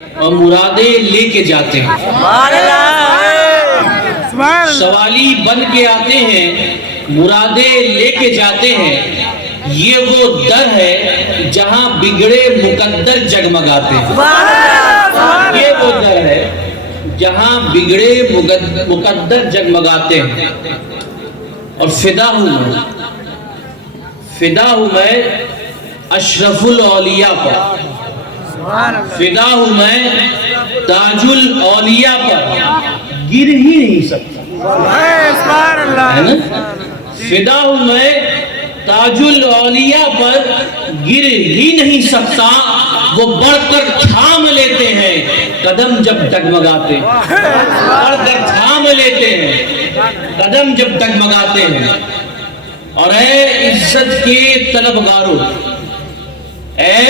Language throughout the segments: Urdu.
اور مرادیں لے کے جاتے ہیں، سوالی بن کے آتے ہیں، مرادیں لے کے جاتے ہیں۔ یہ وہ در ہے جہاں بگڑے مقدر جگمگاتے ہیں، یہ وہ در ہے جہاں بگڑے مقدر جگمگاتے ہیں۔ اور فدا ہوں میں اشرف الاولیاء پر، فدا ہوں میں تاج الاولیاء پر، گر ہی نہیں سکتا، ہے نا؟ فدا ہوں میں تاج الاولیاء پر، گر ہی نہیں سکتا، وہ بڑھ کر تھام لیتے ہیں قدم جب ڈگمگاتے ہیں، بڑھ کر تھام لیتے ہیں قدم جب ڈگمگاتے ہیں۔ اور اے عزت کے طلبگاروں، اے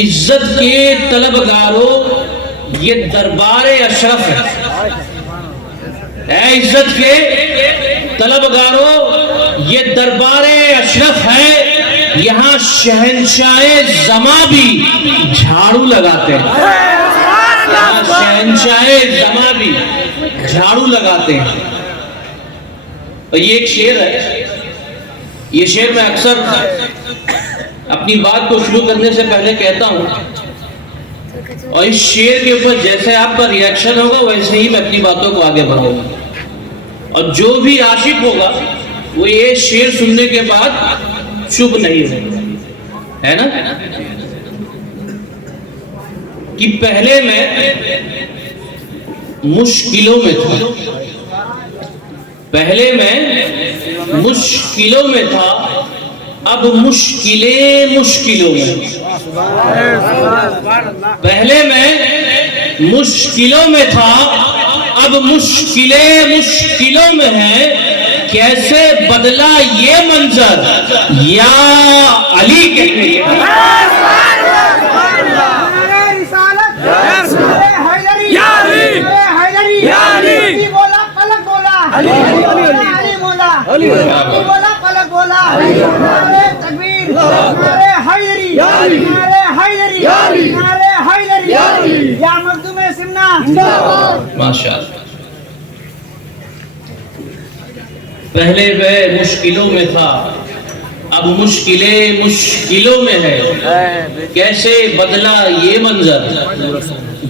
عزت کے طلبگاروں، یہ دربار اشرف ہے۔ اے عزت کے طلبگاروں، یہ دربار اشرف ہے، یہاں شہنشاہ زماں بھی جھاڑو لگاتے ہیں، یہاں شہنشاہ زماں بھی جھاڑو لگاتے ہیں۔ اور یہ ایک شعر ہے، یہ شعر میں اکثر اپنی بات کو شروع کرنے سے پہلے کہتا ہوں، اور اس شعر کے اوپر جیسے آپ کا ری ایکشن ہوگا ویسے ہی میں اپنی باتوں کو آگے بڑھاؤں گا۔ اور جو بھی عاشق ہوگا وہ یہ شعر سننے کے بعد چپ نہیں ہوگا، ہے نا؟ کہ پہلے میں مشکلوں میں تھا، پہلے میں مشکلوں میں تھا، اب مشکلوں میں، پہلے میں مشکلوں میں تھا، اب مشکلوں میں ہے، کیسے بدلا یہ منظر یا علی کہنے کے ماشاءاللہ۔ پہلے وہ مشکلوں میں تھا، اب مشکلوں میں ہے، کیسے بدلا یہ منظر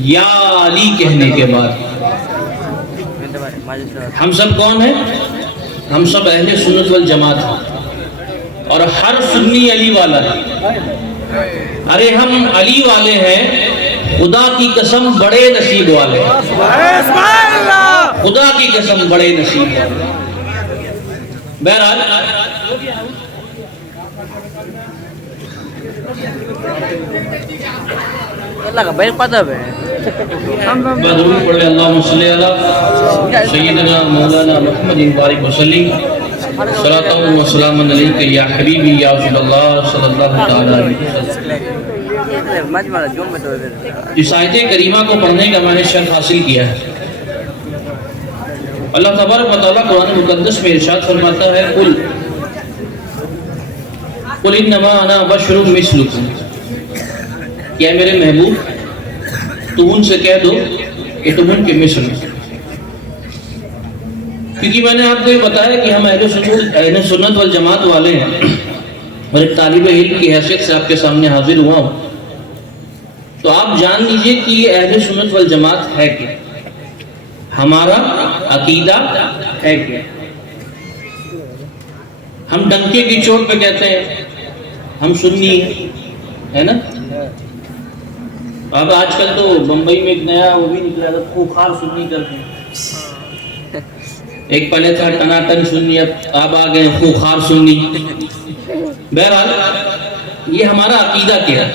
یا علی کہنے کے بعد۔ ہم سب کون ہیں؟ ہم سب اہل سنت والجماعت ہیں، اور ہر سنی علی والا ہے۔ ارے ہم علی والے ہیں، خدا کی قسم بڑے نصیب والے ہیں، خدا کی قسم بڑے نصیب والے۔ بہرحال اللہ کا بھائی قدب ہے۔ بدرود پڑھے، اللہم صلی علی سیدنا مولانا محمد بارک وسلم، صلاۃ و سلام علیک یا حبیبی یا رسول اللہ صلی اللہ تعالی علیہ وسلم۔ اس آیت کریمہ کو پڑھنے کا میں نے شرف حاصل کیا ہے۔ اللہ تبارک و تعالیٰ قرآن مقدس میں ارشاد فرماتا ہے، قل انما انا بشر مثلکم، کیا میرے محبوب تم ان سے کہہ دو کہ تم ان کے مثل ہیں۔ کیونکہ میں نے آپ کو یہ بتایا کہ ہم اہل سنت والجماعت والے ہیں، اور ایک طالب علم کی حیثیت سے آپ کے سامنے حاضر ہوا ہوں، تو آپ جان لیجئے کہ یہ اہل سنت والجماعت ہے کہ ہمارا عقیدہ ہے کہ ہم ڈنکے کی چوٹ پہ کہتے ہیں ہم سنی ہے نا۔ اب آج کل تو بمبئی میں ایک نیا وہ بھی نکلا تھا، خوخار سنی کرتے ہیں، ایک پہلے تھا ٹناٹن سنی، اب آ گئے خوخار سنی۔ بہرحال یہ ہمارا عقیدہ کیا ہے؟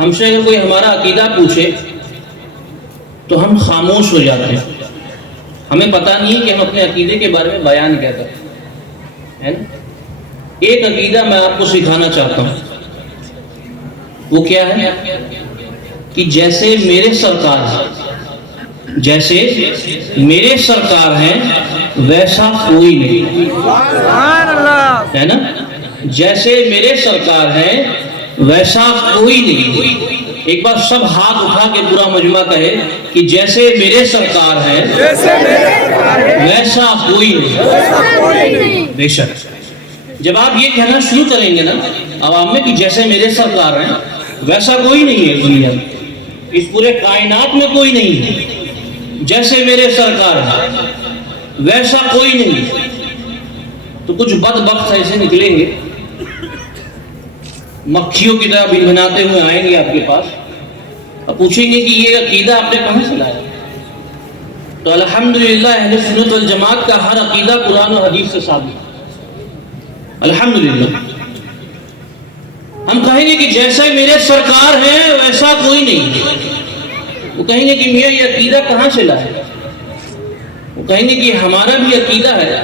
ہم سے اگر کوئی ہمارا عقیدہ پوچھے تو ہم خاموش ہو جاتے ہیں، ہمیں پتہ نہیں کہ ہم اپنے عقیدے کے بارے میں بیان کیا کرتے ہیں۔ ایک عقیدہ میں آپ کو سکھانا چاہتا ہوں، وہ کیا ہے کہ جیسے میرے سرکار ہیں، جیسے میرے سرکار ہیں ویسا کوئی نہیں، ہے نا؟ جیسے میرے سرکار ہیں ویسا کوئی نہیں، ایک بار سب ہاتھ اٹھا کے پورا مجمع کہے کہ جیسے میرے سرکار ہیں ویسا کوئی نہیں. بے شک جب آپ یہ کہنا شروع کریں گے نا عوام میں کہ جیسے میرے سرکار ہیں ویسا کوئی نہیں ہے دنیا میں, اس پورے کائنات میں کوئی نہیں ہے جیسے میرے سرکار ہیں ویسا کوئی نہیں, تو کچھ بدبخت ایسے نکلیں گے مکھیوں کی طرح بنبھناتے ہوئے آئیں گے آپ کے پاس اور پوچھیں گے کہ یہ عقیدہ آپ نے کہاں سے لایا. تو الحمدللہ اہل سنت والجماعت کا ہر عقیدہ قرآن و حدیث سے ثابت ہے. الحمدللہ ہم کہیں گے کہ جیسا میرے سرکار ہیں ویسا کوئی نہیں. وہ کہیں گے کہ میاں یہ عقیدہ کہاں سے لایا. وہ کہیں گے کہ ہمارا بھی عقیدہ ہے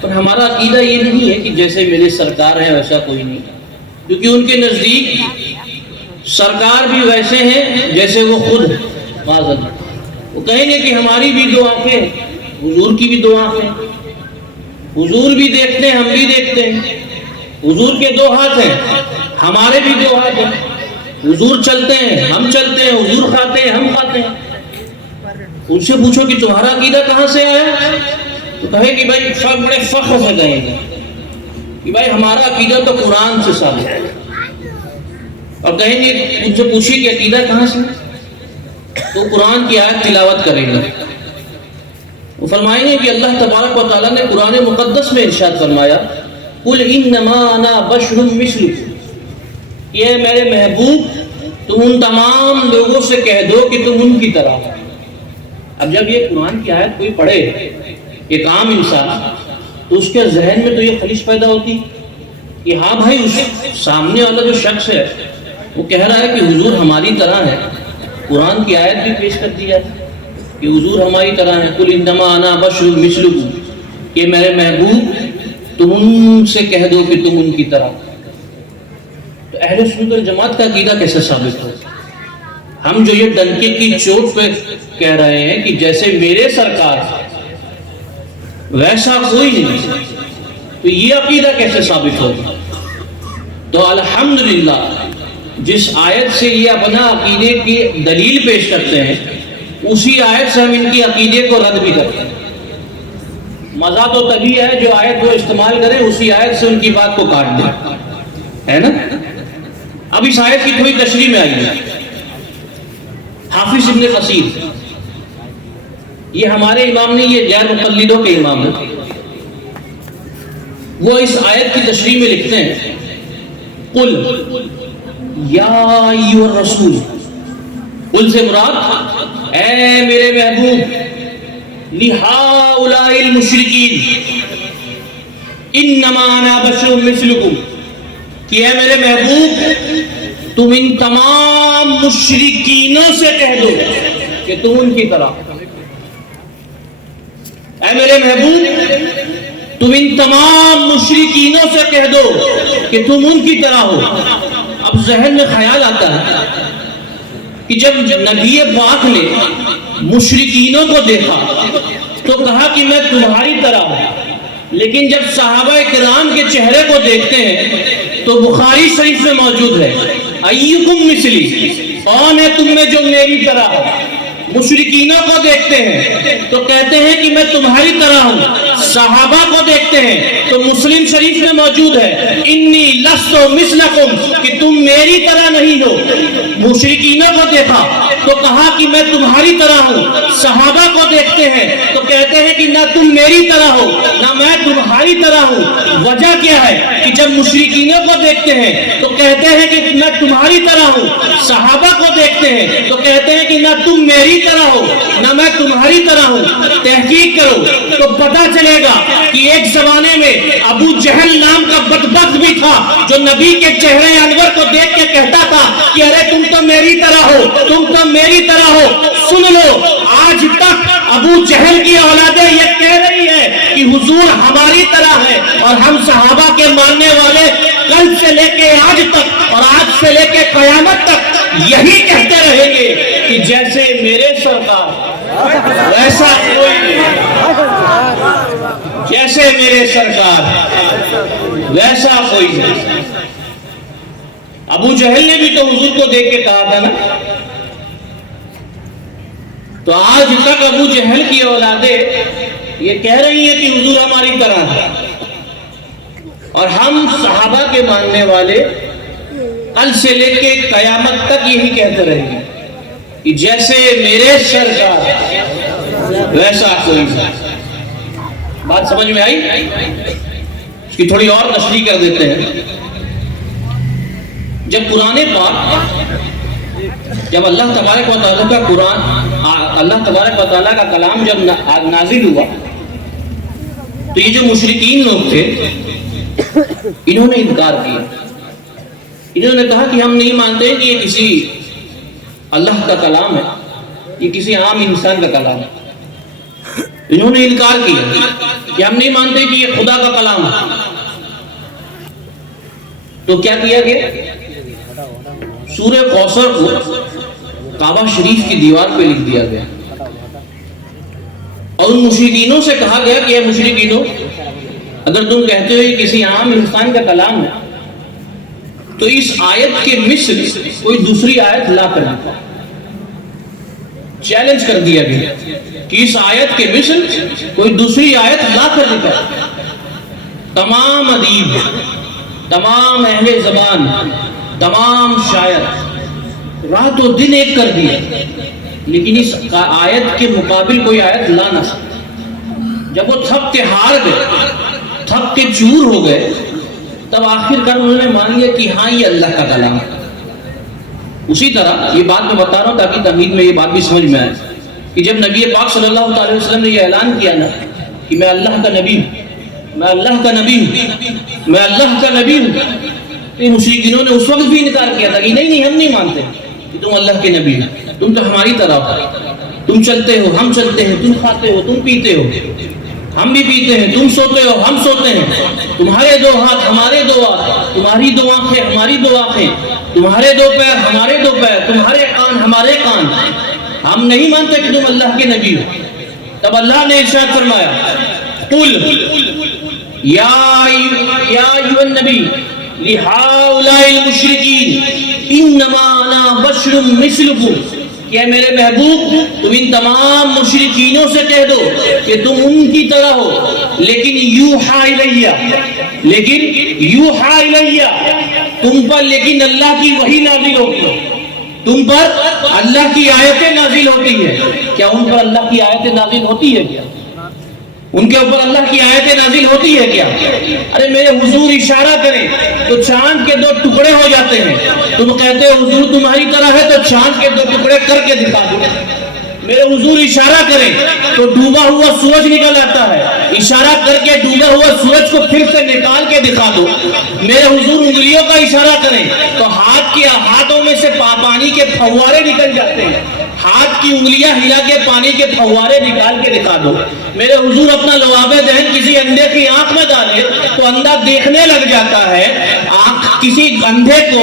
پر ہمارا عقیدہ یہ نہیں ہے کہ جیسے میرے سرکار ہیں ویسا کوئی نہیں, کیونکہ ان کے نزدیک سرکار بھی ویسے ہیں جیسے وہ خود معذرت. وہ کہیں گے کہ ہماری بھی دو آنکھیں, حضور کی بھی دو آنکھیں, حضور بھی دیکھتے ہیں ہم بھی دیکھتے ہیں, حضور کے دو ہاتھ ہیں ہمارے بھی دو ہاتھ ہیں, حضور چلتے ہیں ہم چلتے ہیں, حضور کھاتے ہیں ہم کھاتے ہیں. ان سے پوچھو کہ تمہارا عقیدہ کہاں سے آیا, تو کہے کہ بھائی سب بڑے فخر سے کہیں گے کہ بھائی ہمارا عقیدہ تو قرآن سے ثابت ہے. اور کہیں گے ان سے پوچھیے کہ عقیدہ کہاں سے, تو قرآن کی آیت تلاوت کریں گے. وہ فرمائیں گے کہ اللہ تبارک و تعالیٰ نے قرآن مقدس میں ارشاد فرمایا قُلْ إِنَّمَا أَنَا بَشْرٌ مِثْلُكُمْ, یہ میرے محبوب تم ان تمام لوگوں سے کہہ دو کہ تم ان کی طرح ہو. اب جب یہ قرآن کی آیت کوئی پڑھے ایک عام انسان, تو اس کے ذہن میں تو یہ خلیش پیدا ہوتی کہ ہاں بھائی اس سامنے والا جو شخص ہے وہ کہہ رہا ہے کہ حضور ہماری طرح ہے, قرآن کی آیت بھی پیش کر دیا کہ حضور ہماری طرح ہے. قُلْ إِنَّمَا أَنَا بَشْرٌ مِثْلُكُمْ, کہ میرے محبوب تم ان سے کہہ دو کہ تم ان کی طرح. تو اہل سنت والجماعت کا عقیدہ کیسے ثابت ہو؟ ہم جو یہ ڈنکے کی چوٹ پہ کہہ رہے ہیں کہ جیسے میرے سرکار ویسا کوئی نہیں, تو یہ عقیدہ کیسے ثابت ہوگا؟ تو الحمدللہ جس آیت سے یہ اپنا عقیدے کی دلیل پیش کرتے ہیں اسی آیت سے ہم ان کی عقیدے کو رد بھی کرتے ہیں. مزہ تو تبھی ہے جو آیت وہ استعمال کریں اسی آیت سے ان کی بات کو کاٹ دیں, ہے نا. اب اس آیت کی تھوڑی تشریح میں آئی ہے. حافظ ابن کثیر یہ ہمارے امام نہیں, یہ غیر مقلدوں کے امام ہیں. وہ اس آیت کی تشریح میں لکھتے ہیں قل یا ایھا الرسول, قل سے مراد اے میرے محبوب لہؤلاء المشرکین انما انا بشر مثلکم, کہ اے میرے محبوب تم ان تمام مشرکینوں سے کہہ دو کہ تم ان کی طرح. اے میرے محبوب تم ان تمام مشرکینوں سے کہہ دو کہ تم ان کی طرح ہو. اب ذہن میں خیال آتا ہے کہ جب نبی پاک نے مشرکینوں کو دیکھا تو کہا کہ میں تمہاری طرح ہوں, لیکن جب صحابہ کرام کے چہرے کو دیکھتے ہیں تو بخاری شریف میں موجود ہے ایکم مثلی, کون ہے تم میں جو میری طرح ہو. مشرکینوں کو دیکھتے ہیں تو کہتے ہیں کہ میں تمہاری طرح ہوں. صحابہ کو دیکھتے ہیں تو مسلم شریف میں موجود ہے انی لست مثلکم, کہ تم میری طرح نہیں ہو. مشرکینوں کو دیکھا تو کہا کہ میں تمہاری طرح ہوں. صحابہ کو دیکھتے ہیں تو کہتے ہیں کہ نہ تم میری طرح ہو نہ میں تمہاری طرح ہوں. وجہ کیا ہے کہ جب مشرکینوں کو دیکھتے ہیں تو کہتے ہیں کہ میں تمہاری طرح ہوں, صحابہ کو دیکھتے ہیں تو کہتے ہیں کہ نہ تم میری طرح ہو نہ میں تمہاری طرح ہوں. تحقیق کرو تو پتہ چلے گا کہ ایک زمانے میں ابو جہل نام کا بدبخت بھی تھا جو نبی کے چہرے انور کو دیکھ کے کہتا تھا کہ ارے تم تو میری طرح ہو, تم تو میری طرح ہو. سن لو, آج تک ابو جہل کی اولادیں یہ کہہ رہی ہے کہ حضور ہماری طرح ہے, اور ہم صحابہ کے ماننے والے کل سے لے کے آج تک اور آج سے لے کے قیامت تک یہی کہتے رہیں گے کہ جیسے میرے سرکار ویسا کوئی نہیں, جیسے میرے سرکار ویسا کوئی نہیں. ابو جہل نے بھی تو حضور کو دیکھ کے کہا تھا نا. تو آج تک ابو جہل کی اولادیں یہ کہہ رہی ہیں کہ حضور ہماری طرح ہے، اور ہم صحابہ کے ماننے والے کل سے لے کے قیامت تک یہی کہتے رہیں گے کہ جیسے میرے سرکار ویسا کوئی نہیں. بات سمجھ میں آئی؟ اس کی تھوڑی اور تشریح کر دیتے ہیں. جب قرآن پاک، جب اللہ تبارک و تعالیٰ کا قرآن، اللہ تبارک و تعالیٰ کا کلام جب نازل ہوا، تو یہ جو مشرکین لوگ تھے انہوں نے انکار کیا. انہوں نے کہا کہ ہم نہیں مانتے کہ یہ کسی اللہ کا کلام ہے، یہ کسی عام انسان کا کلام ہے. انہوں نے انکار کیا کہ ہم نہیں مانتے کہ یہ خدا کا کلام ہے. تو کیا کیا گیا؟ سورہ کوثر کو کعبہ شریف کی دیوار پہ لکھ دیا گیا، اور ان مشرکینوں سے کہا گیا کہ اے مشرکینوں، اگر تم کہتے ہو یہ کسی عام انسان کا کلام ہے تو اس آیت کے مثل کوئی دوسری آیت لا کر دکھاؤ. چیلنج کر دیا گیا کہ اس آیت کے مثل کوئی دوسری آیت لا کر دکھاؤ. تمام ادیب، تمام اہل زبان، تمام شاعر رات و دن ایک کر دیا، لیکن اس آیت کے مقابل کوئی آیت لا نہ سکتا. جب وہ تھک کے ہار گئے، تھک کے چور ہو گئے، تب آخر کار انہوں نے مان لیا کہ ہاں یہ اللہ کا کلام ہے. اسی طرح یہ بات میں بتا رہا ہوں تاکہ تمہید میں یہ بات بھی سمجھ میں آئے کہ جب نبی پاک صلی اللہ علیہ وسلم نے یہ اعلان کیا نا کہ میں اللہ کا نبی ہوں، میں اللہ کا نبی ہوں، میں اللہ کا نبی ہوں، تو مشرکینوں نے اس وقت بھی انکار کیا تھا کہ نہیں ہم نہیں مانتے کہ تم اللہ کے نبی ہو، تم تو ہماری طرح ہو، تم چلتے ہو ہم چلتے ہیں، تم کھاتے ہو تم پیتے ہو ہم بھی پیتے ہیں، تم سوتے ہو ہم سوتے ہیں، تمہارے دو ہاتھ ہمارے دو ہاتھ، تمہاری دو آنکھیں ہماری دو آنکھیں، تمہارے دو پیر ہمارے دو پیر، تمہارے کان ہمارے کان، ہم نہیں مانتے کہ تم اللہ کے نبی ہو. تب اللہ نے ارشاد فرمایا قل یا ایھا النبی لہؤلاء المشرکین انما انا بشر مثلکم، کہ میرے محبوب تم ان تمام مشرکینوں سے کہہ دو کہ تم ان کی طرح ہو، لیکن یوحا الیہ تم پر لیکن اللہ کی وحی نازل ہوتی ہے، تم پر اللہ کی آیتیں نازل ہوتی ہے. کیا ان پر اللہ کی آیتیں نازل ہوتی ہے؟ کیا ان کے اوپر اللہ کی آیتیں نازل ہوتی ہے کیا؟ ارے میرے حضور اشارہ کریں تو چاند کے 2 ٹکڑے ہو جاتے ہیں. تم کہتے ہو حضور تمہاری طرح ہے تو چاند کے 2 ٹکڑے کر کے دکھا دو. میرے حضور اشارہ کریں تو ڈوبا ہوا سورج نکل آتا ہے، اشارہ کر کے ڈوبا ہوا سورج کو پھر سے نکال کے دکھا دو. میرے حضور انگلیوں کا اشارہ کریں تو ہاتھوں میں سے پانی کے پھوارے نکل جاتے ہیں، ہاتھ کی انگلیاں ہلا کے پانی کے پھوارے نکال کے دکھا دو. میرے حضور اپنا لعاب دہن کسی اندھے کی آنکھ میں ڈالے تو اندھا دیکھنے لگ جاتا ہے، کسی اندھے کو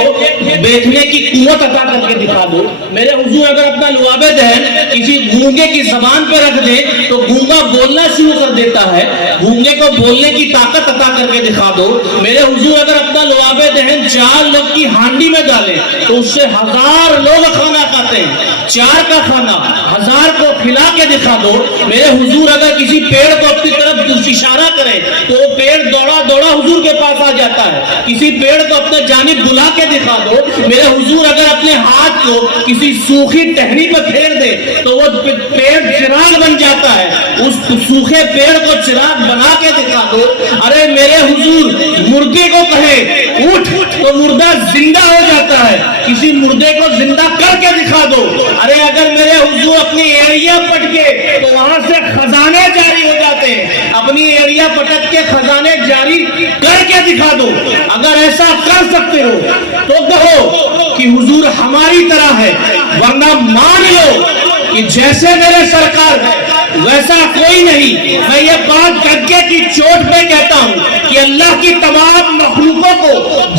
دیکھنے کی قوت عطا کر کے دکھا دو. میرے حضور اگر اپنا لعاب دہن کسی گونگے کی زبان پہ رکھ دے تو گونگا بولنا شروع کر دیتا ہے، گونگے کو بولنے کی طاقت عطا کر کے دکھا دو. میرے حضور اگر اپنا لعاب دہن 4 لوگ کی ہانڈی میں ڈالے تو اس سے 1000 لوگ کھانا کھاتے ہیں، 4 کا کھانا 1000 کو کھلا کے دکھا دو. میرے حضور اگر کسی پیڑ کو اپنی طرف اشارہ کرے تو وہ پیڑ دوڑا دوڑا حضور کے پاس آ جاتا ہے، کسی پیڑ کو اپنے جانب بلا کے دکھا دو. میرے حضور اگر اپنے ہاتھ کو کسی سوکھی ٹہنی پر پھیر دے تو وہ پیڑ چراغ بن جاتا ہے، اس سوکھے پیڑ کو چراغ بنا کے دکھا دو. ارے میرے حضور مردے کو کہے اٹھ تو مردہ زندہ ہو جاتا ہے، کسی مردے کو زندہ کر کے دکھا دو. ارے اگر میرے حضور اپنی ایڑیاں پٹ کے تو وہاں سے خزانے جاری ہو جاتے ہیں، اپنی ایڑیاں پٹک کے خزانے جاری کر کے دکھا دو. اگر ایسا کر سکتے ہو تو کہو کہ حضور ہماری طرح ہے، ورنہ مان لو کہ جیسے میرے سرکار ہے ویسا کوئی نہیں. میں یہ بات گدے کی چوٹ پہ کہتا ہوں کہ اللہ کی تمام مخلوقوں کو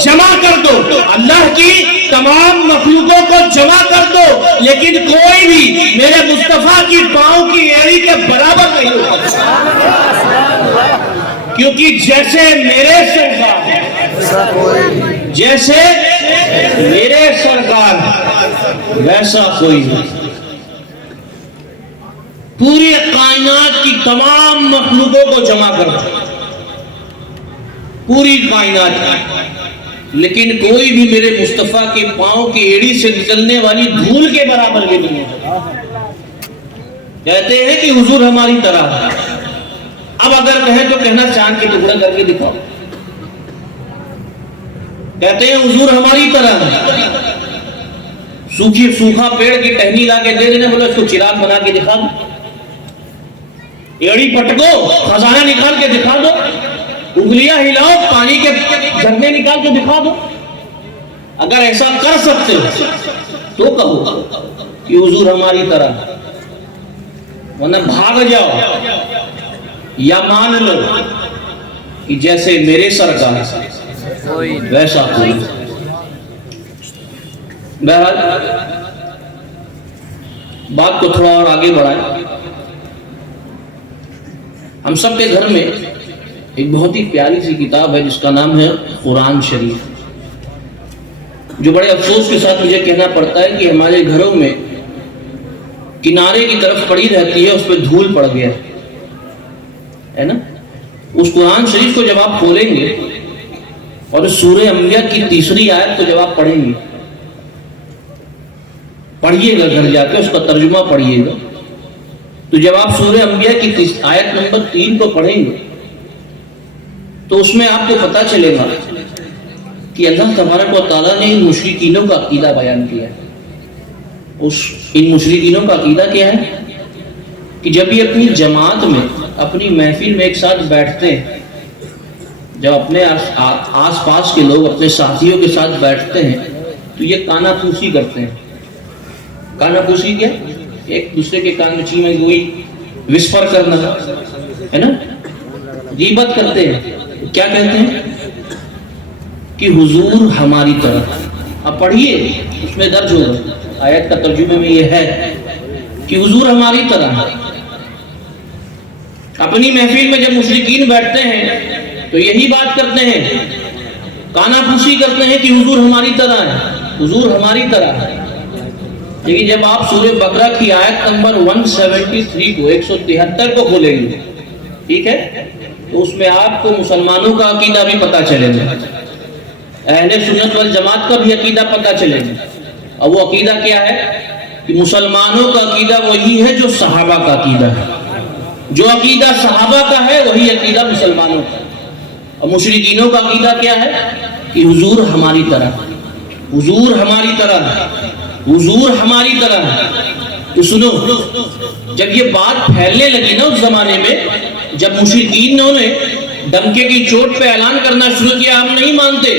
جمع کر دو، اللہ کی تمام مخلوقوں کو جمع کر دو، لیکن کوئی بھی میرے مصطفیٰ کی پاؤں کی ایڑی کے برابر نہیں ہو سکتا. کیونکہ جیسے میرے سرکار، جیسے میرے سرکار ویسا کوئی نہیں. پوری کائنات کی تمام مخلوقوں کو جمع کرتا, پوری کائنات, لیکن کوئی بھی میرے مصطفیٰ کے پاؤں کی ایڑی سے نکلنے والی دھول کے برابر بھی نہیں ہے. کہتے ہیں کہ حضور ہماری طرح ہے. اب اگر کہیں تو کہنا چاند کے ٹکڑے کر کے دکھاؤ. کہتے ہیں حضور ہماری طرح ہے. سوکھا پیڑ کی ٹہنی لا کے دے دینا, بولے اس کو چراغ بنا کے دکھا دو. ایڑی پٹکو, خزانہ نکال کے دکھا دو. انگلیاں ہلاؤ, پانی کے جھرنے نکال کے دکھا دو. اگر ایسا کر سکتے ہو تو کہو کہ حضور ہماری طرح, ورنہ بھاگ جاؤ یا مان لو کہ جیسے میرے سرکار ویسا کوئی. بہرحال بات کو تھوڑا اور آگے بڑھائیں. ہم سب کے گھر میں ایک بہت ہی پیاری سی کتاب ہے جس کا نام ہے قرآن شریف, جو بڑے افسوس کے ساتھ مجھے کہنا پڑتا ہے کہ ہمارے گھروں میں کنارے کی طرف پڑی رہتی ہے, اس پہ دھول پڑ گیا ہے نا. اس قرآن شریف کو جب آپ کھولیں گے اور سورہ انبیاء کی 3 آیت کو جب آپ پڑھیں گے, پڑھیے گا گھر جا کے, اس کا ترجمہ پڑھیے گا, تو جب آپ سورہ انبیاء کی آیت نمبر 3 کو پڑھیں گے تو اس میں آپ کو پتا چلے گا کہ اللہ تبارک و تعالیٰ نے ان مشرکینوں کا عقیدہ بیان کیا ہے. ان مشرکینوں کا عقیدہ کیا ہے کہ جب یہ اپنی جماعت میں, اپنی محفل میں ایک ساتھ بیٹھتے ہیں, جب اپنے آس پاس کے لوگ اپنے ساتھیوں کے ساتھ بیٹھتے ہیں تو یہ کانا پھوسی کرتے ہیں. کانا پھوسی کیا؟ ایک دوسرے کے کان میں چیمیں گوئی, وسپر کرنا ہے نا, غیبت کرتے ہیں. کیا کہتے ہیں کہ حضور ہماری طرح. اب پڑھیے, اس میں درج ہوگا, آیت کا ترجمے میں یہ ہے کہ حضور ہماری طرح. اپنی محفل میں جب مشرکین بیٹھتے ہیں تو یہی بات کرتے ہیں, کانا پھوسی کرتے ہیں کہ حضور ہماری طرح ہے, حضور ہماری طرح ہے. لیکن جب آپ سورہ بقرہ کی آیت نمبر 173 کو 173 کو کھولیں گے, ٹھیک ہے, تو اس میں آپ کو مسلمانوں کا عقیدہ بھی پتا چلے گا, اہل سنت والجماعت کا بھی عقیدہ پتا چلے گا. اور وہ عقیدہ کیا ہے کہ مسلمانوں کا عقیدہ وہی ہے جو صحابہ کا عقیدہ ہے. جو عقیدہ صحابہ کا ہے وہی عقیدہ مسلمانوں کا. اور مشرکینوں کا عقیدہ کیا ہے کہ حضور ہماری طرح, حضور ہماری طرح, حضور ہماری طرح ہے. تو سنو, جب یہ بات پھیلنے لگی نا اس زمانے میں, جب مشرکین نے ڈنکے کی چوٹ پہ اعلان کرنا شروع کیا, ہم نہیں مانتے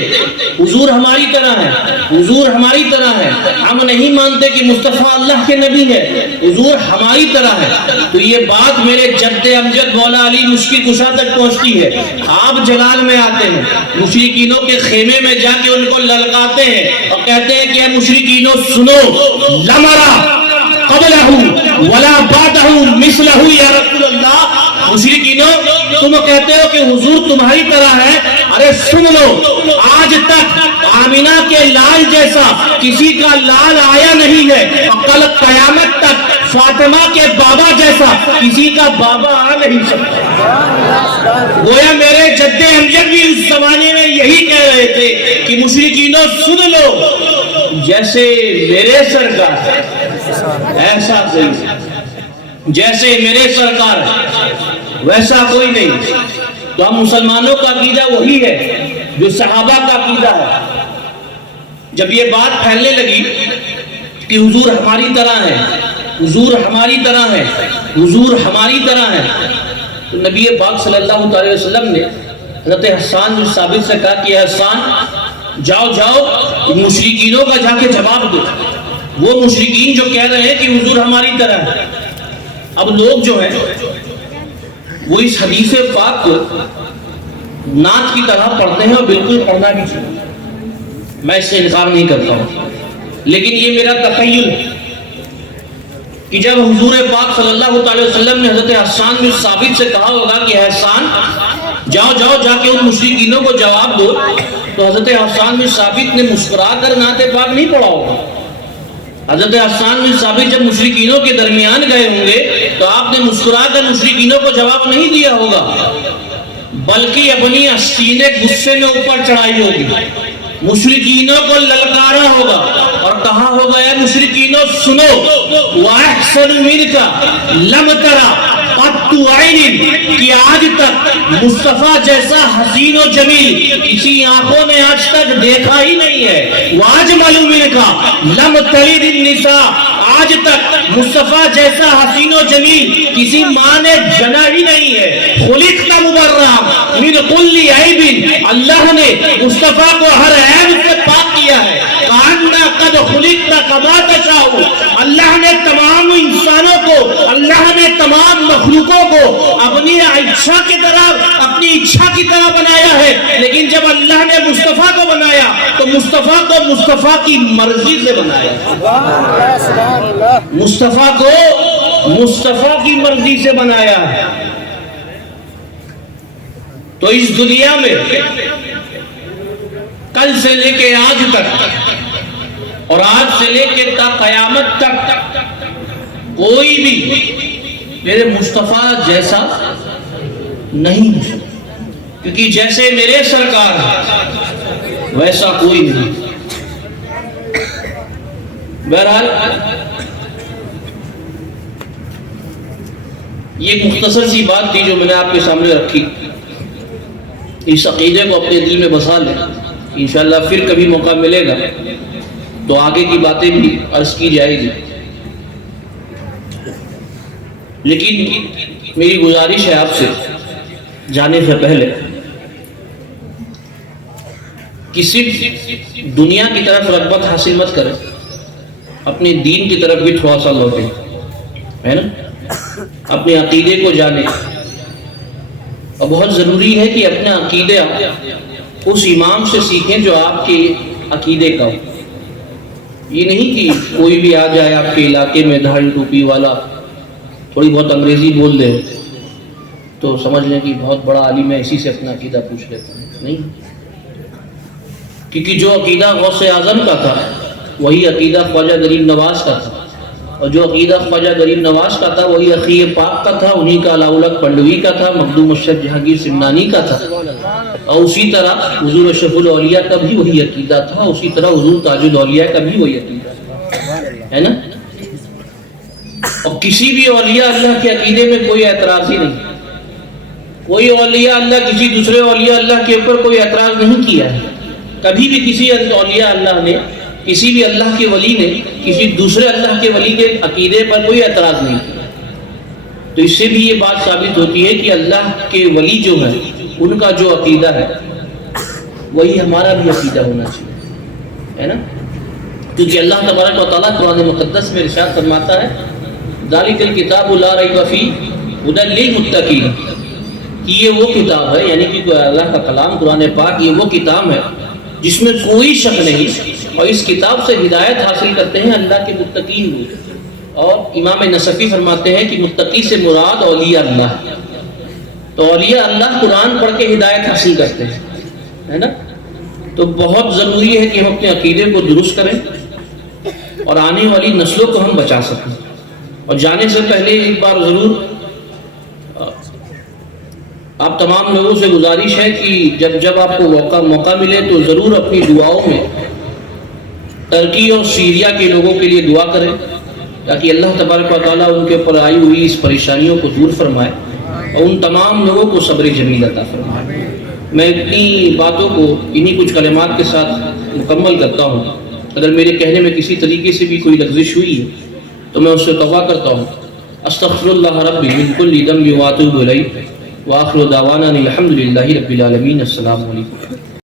حضور ہماری طرح ہے, حضور ہماری طرح ہے, ہم نہیں مانتے کہ مصطفیٰ اللہ کے نبی ہے, حضور ہماری طرح ہے, تو یہ بات میرے جد امجد مولا علی مشکل کشا تک پہنچتی ہے. آپ جلال میں آتے ہیں, مشرکینوں کے خیمے میں جا کے ان کو للکاتے ہیں اور کہتے ہیں کہ اے مشرکینوں سنو, لمرا قبلہ ولا بعدہ مثلہ یا رسول اللہ. مشرکینوں, تم کہتے ہو کہ حضور تمہاری طرح ہے, ارے سن لو, آج تک آمینہ کے لال جیسا کسی کا لال آیا نہیں ہے, اور کل قیامت تک فاطمہ کے بابا جیسا کسی کا بابا آ نہیں سکتا. گویا میرے جد امجد بھی اس زمانے میں یہی کہہ رہے تھے کہ مشرکینوں سن لو, جیسے میرے سرکار ایسا کوئی نہیں, جیسے میرے سرکار ویسا کوئی نہیں. تو ہم مسلمانوں کا عقیدہ وہی ہے جو صحابہ کا عقیدہ ہے. جب یہ بات پھیلنے لگی کہ حضور ہماری طرح ہے, حضور ہماری طرح ہے, حضور ہماری طرح ہے, تو نبی پاک صلی اللہ علیہ وسلم نے حضرت حسان بن ثابت سے کہا کہ حسان جاؤ جاؤ مشرکینوں کا جا کے جواب دو, وہ مشرکین جو کہہ رہے ہیں کہ حضور ہماری طرح ہے. اب لوگ جو ہیں وہ اس حدیث پاک کو نعت کی طرح پڑھتے ہیں, اور بالکل پڑھنا بھی چاہیے, میں اس سے انکار نہیں کرتا ہوں, لیکن یہ میرا تخیل ہے کہ جب حضور پاک صلی اللہ علیہ وسلم نے حضرت حسان بن ثابت سے کہا ہوگا کہ حسان جاؤ جاؤ جا کے ان مشرکینوں کو جواب دو. تو حضرت حسان بن ثابت نے مسکرا کر نعت پاک نہیں پڑھا ہوگا. حضرت حسان بن ثابت جب مشرکینوں کے درمیان گئے ہوں گے تو آپ نے مسکرا کر مشرکینوں کو جواب نہیں دیا ہوگا، بلکہ اپنی سینے غصے میں اوپر چڑھائی ہوگی، مشرکینوں کو للکارا ہوگا اور کہا ہوگا اے مشرکینوں سنو، وَأَحْسَنُ مِنْكَ لَمْ تَرَ قَطُّ عَيْنٍ، کہ آج تک مصطفیٰ جیسا حسین و جمیل کسی آنکھوں نے آج تک دیکھا ہی نہیں ہے. وَأَجْمَلُ مِنْكَ لَمْ تَلِدِ النِّسَاء، آج تک مصطفیٰ جیسا حسین و جمیل کسی ماں نے جنا ہی نہیں ہے. خُلِقْتَ مُبَرَّأً مِنْ كُلِّ عَيْبٍ، اللہ نے مصطفیٰ کو ہر عیب سے پاک کیا ہے. کَأَنَّا قَدْ خُلِقْتَ كَمَا تَشَاءُ، اللہ نے تمام انسانوں کو، اللہ نے تمام مخلوقوں کو اپنی اچھا کی طرح بنایا ہے. لیکن جب اللہ نے مصطفیٰ کو بنایا تو مصطفیٰ کو مصطفیٰ کی مرضی سے بنایا. مصطفیٰ کو مصطفیٰ کی مرضی سے بنایا. تو اس دنیا میں کل سے لے کے آج تک اور آج سے لے کے تا قیامت تک کوئی بھی میرے مصطفیٰ جیسا نہیں ہے، کیونکہ جیسے میرے سرکار ہے ویسا کوئی نہیں. بہرحال یہ ایک مختصر سی بات تھی جو میں نے آپ کے سامنے رکھی. اس عقیدے کو اپنے دل میں بسا لیں، انشاءاللہ پھر کبھی موقع ملے گا تو آگے کی باتیں بھی عرض کی جائے گی. لیکن میری گزارش ہے آپ سے جانے سے پہلے کہ صرف دنیا کی طرف رغبت حاصل مت کریں، اپنے دین کی طرف بھی تھوڑا سا لوٹیں، ہے نا. اپنے عقیدے کو جانیں، اور بہت ضروری ہے کہ اپنا عقیدہ اس امام سے سیکھیں جو آپ کے عقیدے کا ہو. یہ نہیں کہ کوئی بھی آ جائے آپ کے علاقے میں دھاڑی ٹوپی والا، تھوڑی بہت انگریزی بول دے تو سمجھ لیں کہ بہت بڑا عالم ہے، اسی سے اپنا عقیدہ پوچھ لیتا ہے. نہیں، کیونکہ جو عقیدہ غوث اعظم کا تھا وہی عقیدہ خواجہ غریب نواز کا تھا، اور جو عقیدہ خواجہ غریب نواز کا تھا وہی اخی پاک کا تھا، انہی کا علاؤلق پنڈوی کا تھا، مخدوم اشرف جہانگیر سمنانی کا تھا. اور اسی طرح حضور اشرف الاولیاء کا بھی وہی عقیدہ تھا، اسی طرح حضور تاج الاولیاء کا بھی وہی عقیدہ تھا، ہے نا. اور کسی بھی اولیاء اللہ کے عقیدے میں کوئی اعتراض ہی نہیں. کوئی اولیاء اللہ کسی دوسرے اولیاء اللہ کے اوپر کوئی اعتراض نہیں کیا ہے. کبھی بھی کسی اولیاء اللہ نے، کسی بھی اللہ کے ولی نے کسی دوسرے اللہ کے ولی کے عقیدے پر کوئی اعتراض نہیں کیا. تو اس سے بھی یہ بات ثابت ہوتی ہے کہ اللہ کے ولی جو ہے ان کا جو عقیدہ ہے وہی ہمارا بھی عقیدہ ہونا چاہیے، ہے نا. کیونکہ اللہ تبارک و تعالیٰ قرآن مقدس میں ارشاد فرماتا ہے ذالک الکتاب لا ریب فیہ ھدی للمتقین، کہ یہ وہ کتاب ہے، یعنی کہ اللہ کا کلام قرآن پاک یہ وہ کتاب ہے جس میں کوئی شک نہیں، اور اس کتاب سے ہدایت حاصل کرتے ہیں اللہ کے متقین ہوئے. اور امام نصفی فرماتے ہیں کہ متقی سے مراد اولیاء اللہ، تو اولیاء اللہ قرآن پڑھ کے ہدایت حاصل کرتے ہیں، ہے نا. تو بہت ضروری ہے کہ ہم اپنے عقیدے کو درست کریں اور آنے والی نسلوں کو ہم بچا سکیں. اور جانے سے پہلے ایک بار ضرور آپ تمام لوگوں سے گزارش ہے کہ جب آپ کو موقع ملے تو ضرور اپنی دعاؤں میں ترکی اور سیریا کے لوگوں کے لیے دعا کریں تاکہ اللہ تبارک و تعالیٰ ان کے اوپر آئی ہوئی اس پریشانیوں کو دور فرمائے اور ان تمام لوگوں کو صبر جمیل عطا فرمائے. میں اپنی باتوں کو انہی کچھ کلمات کے ساتھ مکمل کرتا ہوں. اگر میرے کہنے میں کسی طریقے سے بھی کوئی لغزش ہوئی ہے تو میں اس سے توبہ کرتا ہوں. استغفر اللہ ربی من کل ذنب واتوب الیہ، وآخر دعوانا الحمد للہ رب العالمین. السلام علیکم.